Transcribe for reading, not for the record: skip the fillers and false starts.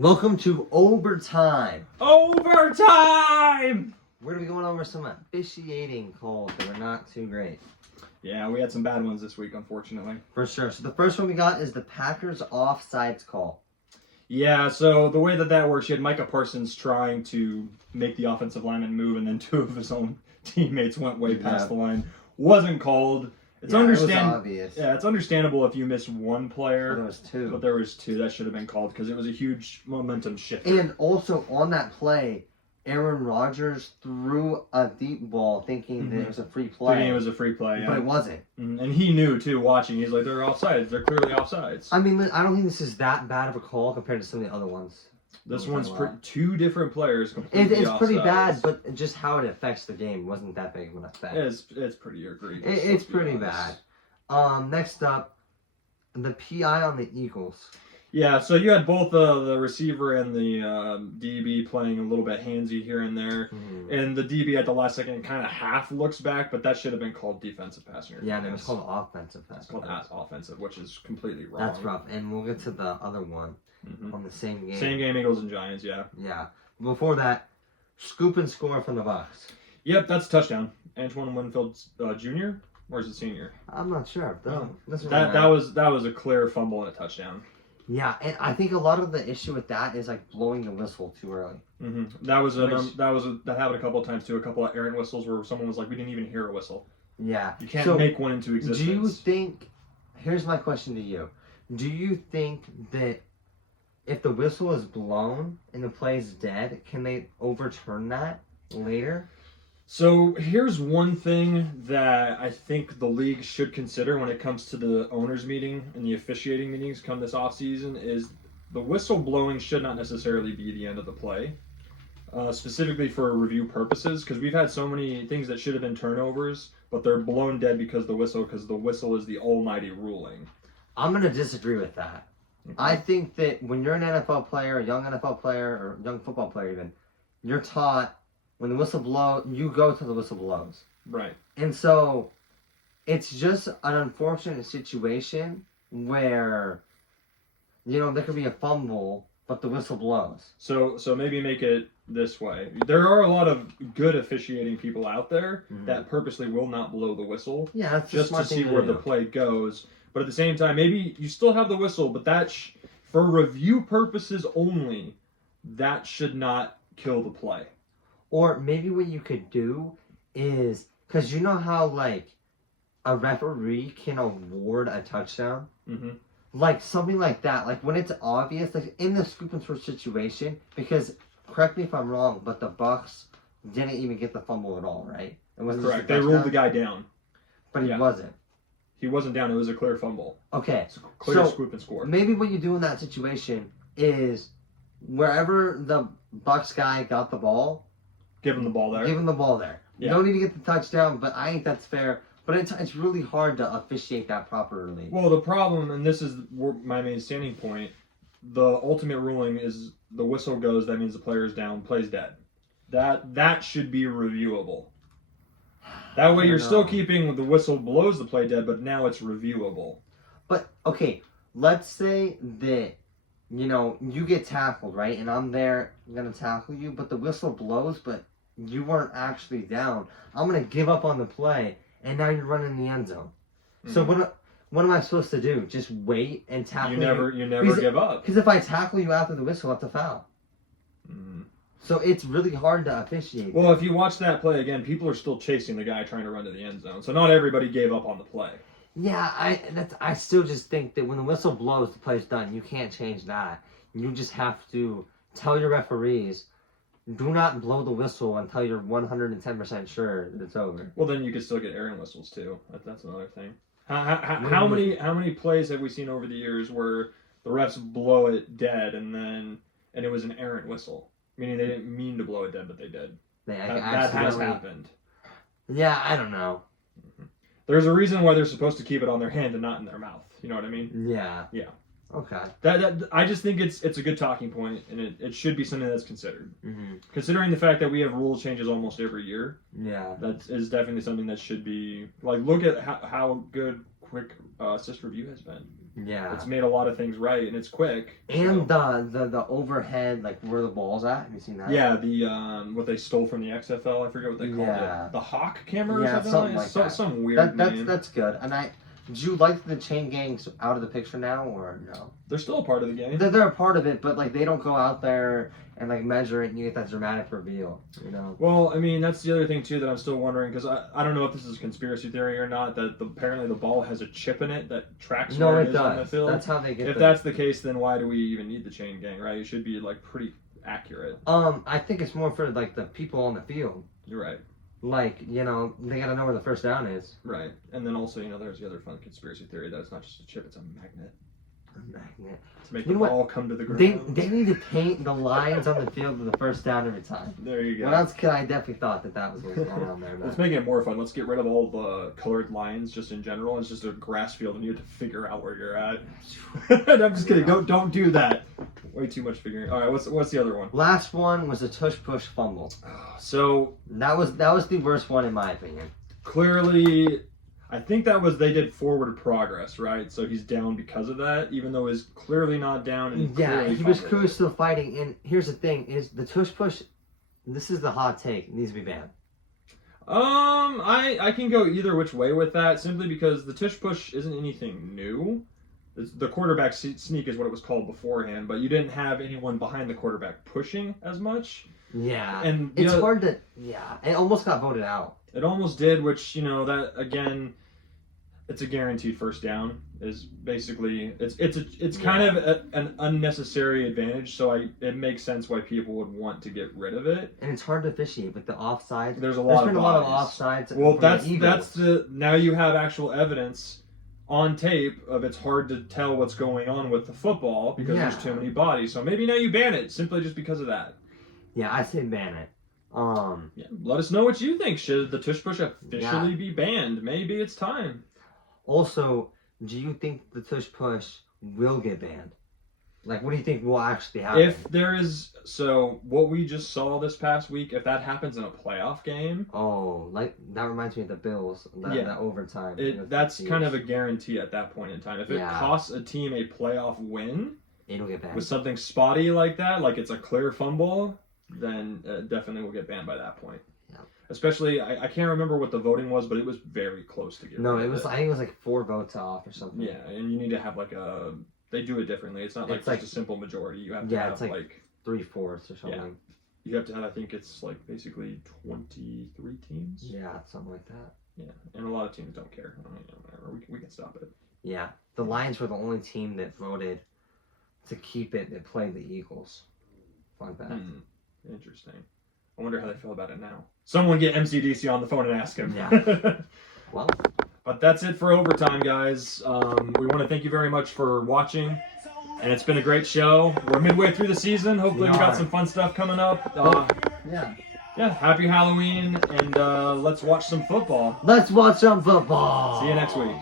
Welcome to Overtime. Overtime! We're going to be going over some officiating calls that are not too great. Yeah, we had some bad ones this week, unfortunately. For sure. So the first one we got is the Packers offsides call. Yeah, so the way that works, you had Micah Parsons trying to make the offensive lineman move, and then two of his own teammates went way past the line. Wasn't called. It's It was obvious. Yeah, it's understandable if you miss one player. But there was two. But there was two. That should have been called because it was a huge momentum shift. And also on that play, Aaron Rodgers threw a deep ball thinking that it was a free play. Thinking it was a free play, yeah. But it wasn't. And he knew, too, watching. He's like, they're offsides. They're clearly offsides. I mean, I don't think this is that bad of a call compared to some of the other ones. This one's two different players completely It's pretty offsides. bad, but just how it affects the game wasn't that big of an effect. It's pretty egregious. It's pretty bad. Next up, the PI on the Eagles. Yeah, so you had both the receiver and the DB playing a little bit handsy here and there. Mm-hmm. And the DB at the last second kind of half looks back, but that should have been called defensive pass interference. Yeah, and it was called offensive pass. It's called offensive, which is completely wrong. That's rough. And we'll get to the other one on the same game. Same game, Eagles and Giants, yeah. Yeah. Before that, scoop and score from the Bucks. Yep, that's a touchdown. Antoine Winfield Jr., or is it senior? I'm not sure. That was a clear fumble and a touchdown. Yeah, and I think a lot of the issue with that is like blowing the whistle too early. Mm-hmm. That happened a couple of times too. A couple of errant whistles where someone was like, "We didn't even hear a whistle." Yeah, you can't make one into existence. Do you think? Here's my question to you: do you think that if the whistle is blown and the play is dead, can they overturn that later? So here's one thing that I think the league should consider when it comes to the owners meeting and the officiating meetings come this offseason is the whistle blowing should not necessarily be the end of the play, specifically for review purposes, because we've had so many things that should have been turnovers, but they're blown dead because the whistle is the almighty ruling. I'm going to disagree with that. Okay. I think that when you're an NFL player, a young NFL player, or young football player even, you're taught when the whistle blows, you go till the whistle blows. Right. And so it's just an unfortunate situation where, there could be a fumble, but the whistle blows. So maybe make it this way. There are a lot of good officiating people out there that purposely will not blow the whistle. Yeah, that's just to see where the play goes. But at the same time, maybe you still have the whistle, but that for review purposes only, that should not kill the play. Or maybe what you could do is, because you know how, like, a referee can award a touchdown? Mm-hmm. Like, something like that. Like, when it's obvious, like, in the scoop and score situation, because, correct me if I'm wrong, but the Bucks didn't even get the fumble at all, right? It wasn't correct. They ruled the guy down. But he wasn't. He wasn't down. It was a clear fumble. Okay. It's a clear scoop and score. Maybe what you do in that situation is, wherever the Bucks guy got the ball, give him the ball there. Yeah. You don't need to get the touchdown, but I think that's fair. But it's really hard to officiate that properly. Well, the problem, and this is my main standing point, the ultimate ruling is the whistle goes, that means the player is down, play's dead. That should be reviewable. That way you're still keeping the whistle blows the play dead, but now it's reviewable. But, okay, let's say that, you get tackled, right? And I'm there, I'm going to tackle you, but the whistle blows, but you weren't actually down. I'm going to give up on the play, and now you're running the end zone. Mm-hmm. So what am I supposed to do? Just wait and tackle you? You never give up. Because if I tackle you after the whistle, that's a foul. Mm-hmm. So it's really hard to officiate. Well, if you watch that play again, people are still chasing the guy trying to run to the end zone. So not everybody gave up on the play. Yeah, I still just think that when the whistle blows, the play's done. You can't change that. You just have to tell your referees, do not blow the whistle until you're 110% sure that it's over. Well, then you could still get errant whistles too. That's another thing. How many plays have we seen over the years where the refs blow it dead and it was an errant whistle, meaning they didn't mean to blow it dead, but they did. That has happened. Yeah, I don't know. There's a reason why they're supposed to keep it on their hand and not in their mouth. You know what I mean? Yeah. Yeah. Okay. I just think it's a good talking point, and it should be something that's considered. Mm-hmm. Considering the fact that we have rule changes almost every year. Yeah. That is definitely something that should be, like, look at how good quick assist review has been. Yeah. It's made a lot of things right, and it's quick. And so. the overhead, like where the ball's at. Have you seen that? Yeah, the what they stole from the XFL, I forget what they called it. The Hawk camera or Yeah, something like that. Some weird name. That's good. And do you like the chain gangs out of the picture now or no? They're still a part of the game. They're a part of it, but like they don't go out there and like measure it and you get that dramatic reveal, you know? Well, I mean, that's the other thing too that I'm still wondering, because I don't know if this is a conspiracy theory or not, that apparently the ball has a chip in it that tracks where it is on the field. That's how they get If that's the case, then why do we even need the chain gang, right? It should be like pretty accurate. I think it's more for like the people on the field. You're right. Like, you know, they gotta know where the first down is. Right. And then also, you know, there's the other fun conspiracy theory that it's not just a chip, it's a magnet. A magnet. To make You the know ball come to the ground. They need to paint the lines on the field with the first down every time. There you go. When I was a kid, I definitely thought that was what was going on there. Let's make it more fun. Let's get rid of all the colored lines just in general. It's just a grass field and you have to figure out where you're at. I'm just kidding. Don't do that. Way too much figuring. All right, what's the other one? Last one was a tush push fumble. So that was the worst one in my opinion. Clearly, I think they did forward progress, right? So he's down because of that, even though he's clearly not down. And He was clearly still fighting. And here's the thing: is the tush push. This is the hot take. It needs to be banned. I can go either which way with that, simply because the tush push isn't anything new. The quarterback sneak is what it was called beforehand, but you didn't have anyone behind the quarterback pushing as much. Yeah, and it's hard to. Yeah, it almost got voted out. It almost did, which, you know, that again, it's a guaranteed first down. Is basically it's kind of an unnecessary advantage. So it makes sense why people would want to get rid of it. And it's hard to officiate with the offsides. There's been a lot of offsides. Well, that's now you have actual evidence on tape of it's hard to tell what's going on with the football because there's too many bodies. So maybe now you ban it simply just because of that. Yeah, I say ban it. Yeah, let us know what you think. Should the tush push officially be banned? Maybe it's time. Also, do you think the tush push will get banned? Like, what do you think will actually happen? If there is, so what we just saw this past week, if that happens in a playoff game. Oh, like that reminds me of the Bills. That overtime. That's kind of a guarantee at that point in time. If it costs a team a playoff win, it'll get banned. With something spotty like that, like it's a clear fumble, then definitely will get banned by that point. Yeah. Especially, I can't remember what the voting was, but it was very close to get. No, it was. I think it was like 4 votes off or something. Yeah, and you need to have like a. They do it differently. It's not like just a simple majority. You have to have it's like 3/4 or something. Yeah. You have to have. I think it's like basically 23 teams. Yeah, something like that. Yeah, and a lot of teams don't care. I mean, whatever. We can stop it. Yeah, the Lions were the only team that voted to keep it that played the Eagles. Fun fact. Interesting. I wonder how they feel about it now. Someone get MCDC on the phone and ask him. Yeah. Well. But that's it for overtime, guys. We want to thank you very much for watching. And it's been a great show. We're midway through the season. Hopefully we got some fun stuff coming up. Yeah, happy Halloween. And let's watch some football. Let's watch some football. See you next week.